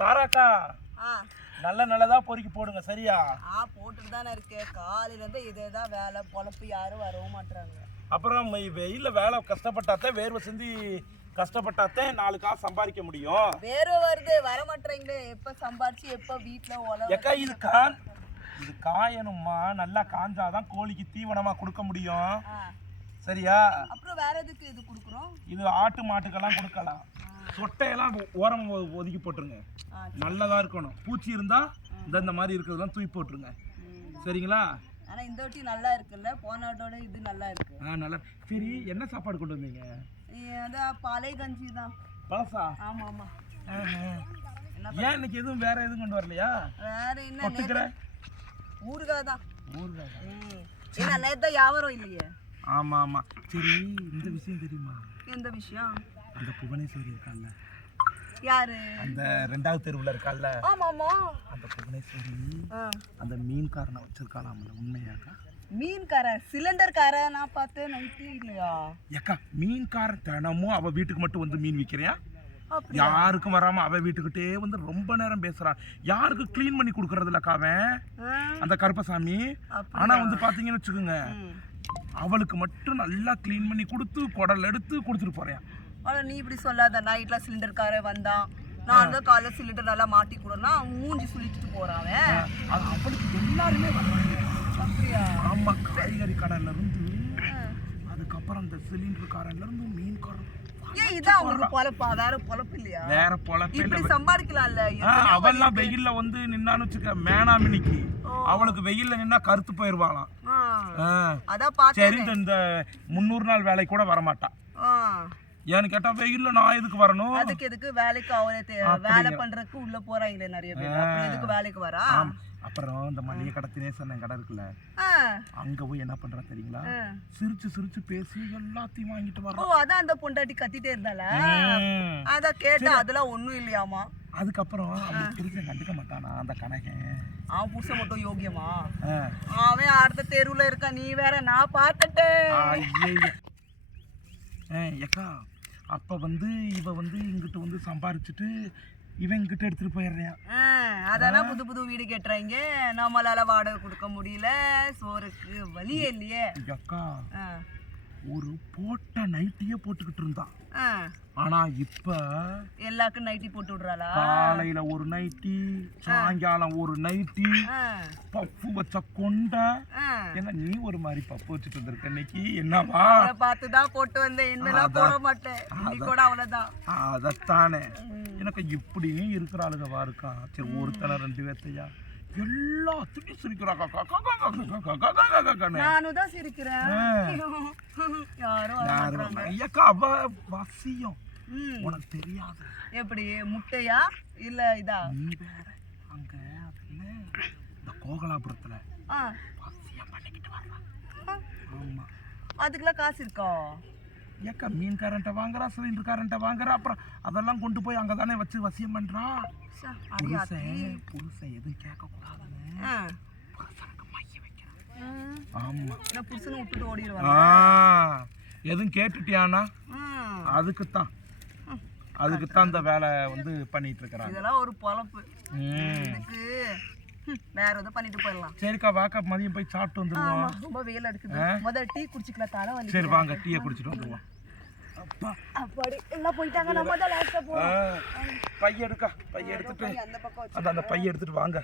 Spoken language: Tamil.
தாராக்கா ஆ நல்லதா பொறுக்கி போடுங்க சரியா? போட்டுட்டு தானே இருக்கேன். காலையில இருந்து இதேதான் வேலை, பொழப்பு, யாரும் வரவும் மாட்டாங்க. அப்புறம் வெயில்ல வேலை கஷ்டப்பட்டாத்தே, வேர்வை சிந்தி கஷ்டப்பட்டாத்தே 4 காசு சம்பாதிக்க முடியும். வேர்வை வருது, வர மாட்டேங்களே. எப்ப சம்பாரிச்சு எப்ப வீட்டுல ஏக்கா இது காயணுமா? நல்லா காஞ்சாதான் கோழிக்கு தீவனமா கொடுக்க முடியும் சரியா? அப்புறம் வேற எதுக்கு இது கொடுக்குறோம்? இது ஆட்டு மாட்டுக்கெல்லாம் கொடுக்கலாம். சொட்டையெல்லாம் ஓரம் ஒதுக்கி போட்டுருங்க. நல்லதா இருக்கணும். பூச்சி இருந்தா இந்த மாதிரி இருக்கிறதெல்லாம் தூக்கி போட்டுருங்க சரிங்களா? ஆனா இந்த வாட்டி நல்லா இருக்குல்ல, போன வாட்டோட இது நல்லா இருக்கு. நல்லா. சரி, என்ன சாப்பாடு கொண்டு வந்தீங்க? அதான் பழைய கஞ்சி தான். பழசா? ஆமா ஆமா. ஏன் இன்னைக்கு எதுவும் வேற எதுவும் கொண்டு வரலையா? வேற என்ன, ஊறுகாய் தான். ஊறுகாய் ஏன்னா நேத்து வியாபாரம் இல்லையே. ஆமா ஆமா. சரி, இந்த விஷயம் தெரியுமா? எந்த விஷயம்? அந்த புவனேஸ்வரி இருக்கால்ல, யாரு? அந்த 2வது தெருவுல இருக்கால்ல. ஆமாமா. அந்த புவனேஸ்வரி அந்த மீன்காரனை வச்சிருக்காளாம்ல, உண்மையாக்கா? மீன்காரன், சிலிண்டர்காரன் நான் பார்த்தேன் நைட்டு. இல்லையா ஏக்கா? மீன்காரன் தினமும் அவ வீட்டுக்கு மட்டும் வந்து மீன் விற்கிறியா? யாருக்கும் வராம அவ வீட்டுக்கிட்டே வந்து ரொம்ப நேரம் பேசுறான். யாருக்கு கிளீன் பண்ணி கொடுக்கறது இல்லக்கா அவன், அந்த கருப்பசாமி. ஆனா வந்து பாத்தீங்கன்னு வச்சுக்கோங்க, அவளுக்கு மட்டும் நல்லா கிளீன் பண்ணி கொடுத்து குடல் எடுத்து கொடுத்துட்டு போறேன். நீ இப்படி சொல்லாத. நைட்ல சிலிண்டர்காரன் வந்தான், நான் வந்து காலைல சிலிண்டர் நல்லா மாட்டி கொடுனா மூஞ்சி சுழிச்சிட்டு போறான். அவளுக்கு எல்லாருமே வர்றாங்க. அப்படியா? ஆமா. காய்கறி கடையில இருந்து, அதுக்கப்புறம் அந்த சிலிண்டர்காரன்ல இருந்து மீன்காரன். ஏன் இதான் ஒரு பொழப்பா? வேற பொழப்பு இல்லையா? வேற பொழப்பு இப்படி சம்பாதிக்கலாம்ல. அவெல்லாம் வெயில்ல வந்து நின்னான்னு வச்சுக்க, மேனாமினிக்கு அவளுக்கு வெயில்ல நின்னா கருத்து போயிருவாளாம். அதான் பாத்தேன். சரி, இந்த 300 நாள் வேலை கூட வரமாட்டா. ஏன்னு கேட்டா, வெயில்ல நான் எதுக்கு வரணும்? அதுக்கு எதுக்கு வேலைக்கு அவளே வேலை பண்றதுக்கு உள்ள போறாங்களே நிறைய பேர். அப்புறம் எதுக்கு வேலைக்கு வரா? அப்புறம் இந்த மளிகை கடை தினேசன் கடை இருக்குல்ல, அங்க போய் என்ன பண்றா தெரியுங்களா? சிரிச்சு சிரிச்சு பேசி எல்லாத்தையும் வாங்கிட்டு வர. அதான் அந்த பொண்டாட்டி கத்திட்டே இருந்தால அத கேட்டா அதெல்லாம் ஒண்ணும் இல்லையாமா. அதுக்கப்புறம் அந்த புருஷன் கண்டுக்க மாட்டானா அந்த கணக்கன்? அவன் புருஷன் மட்டும் யோகியமா? அவன் அடுத்த தெருவுல இருக்க, நீ வேற. நான் பார்த்துட்டேன். ஏக்கா, அப்ப வந்து இவ வந்து இங்கிட்ட வந்து சம்பாரிச்சுட்டு இவன் கிட்ட எடுத்துட்டு போயிடுறேன். அதெல்லாம் புது புது வீடு கேட்டுறாங்க. நம்மளால வாடகை கொடுக்க முடியல, சோறுக்கு வழியே இல்லையே. அக்கா, ஒரு போட்ட நைட்டியே போட்டுக்கிட்டு இருந்தான். ஆனா இப்ப எல்லாருக்கும் நைட்டி போட்டு விடுறாளா? காலையில ஒரு நைட்டி, சாயங்காலம் ஒரு நைட்டி, பப்பு வச்ச கொண்ட. என்ன நீ ஒரு மாதிரி பப்பு வச்சுட்டு வந்திருக்க இன்னைக்கு? என்னவா? பார்த்துதான் போட்டு வந்தேன். இன்னும் போட மாட்டேன். கூட அவ்வளவுதான். அதத்தானே எனக்கு இப்படியும் இருக்கிற ஆளுகவா இருக்கா? சரி, ஒருத்தனை 2 பேர்த்தையா எல்லாத்தையும் சிரிக்கிறாங்க. நானும் தான் சிரிக்கிறேன். அவ வசியம் உனக்கு தெரியாது. எப்படி? முட்டையா இல்ல இதா? நீ வேற அங்க இந்த கோகலாபுரத்துல வசியம் பண்ணிக்கிட்டு வர்றான். ஆமா. அதுக்கெல்லாம் காசு இருக்கா? ஏக்கா, மீன் கரண்ட்டை வாங்குறா, சிலிண்டர் கரண்ட்டை வாங்குறா, அப்புறம் அதெல்லாம் கொண்டு போய் அங்கதானே வச்சு வசியம் பண்றா. புருஷன் எதுவும் கேட்க கூடாதுன்னு புருஷனுக்கு மைய வைக்கிறான். ஆமா. புருஷனை விட்டுட்டு ஓடிடுவாங்க. எதுவும் கேட்டுட்டியானா அதுக்குத்தான் அந்த வேலை வந்து பண்ணிட்டு இருக்கிறாங்க. இதெல்லாம் ஒரு பொழப்பு. வேற எதுவும் பண்ணிட்டு போயிடலாம். சரிக்கா, வாக்கா, மதியம் போய் சாப்பிட்டு வந்துருவோம். ரொம்ப வெயில் அடிக்குது. முதல்ல டீ குடிச்சுக்கலாம், தலை வலி. சரி வாங்க, டீயை குடிச்சிட்டு வந்துருவோம். அப்படி எல்லாம் போயிட்டாங்க. நம்ம தான் லாஸ்டா போறோம். பைய எடுத்துட்டு அந்த பைய எடுத்துட்டு வாங்க.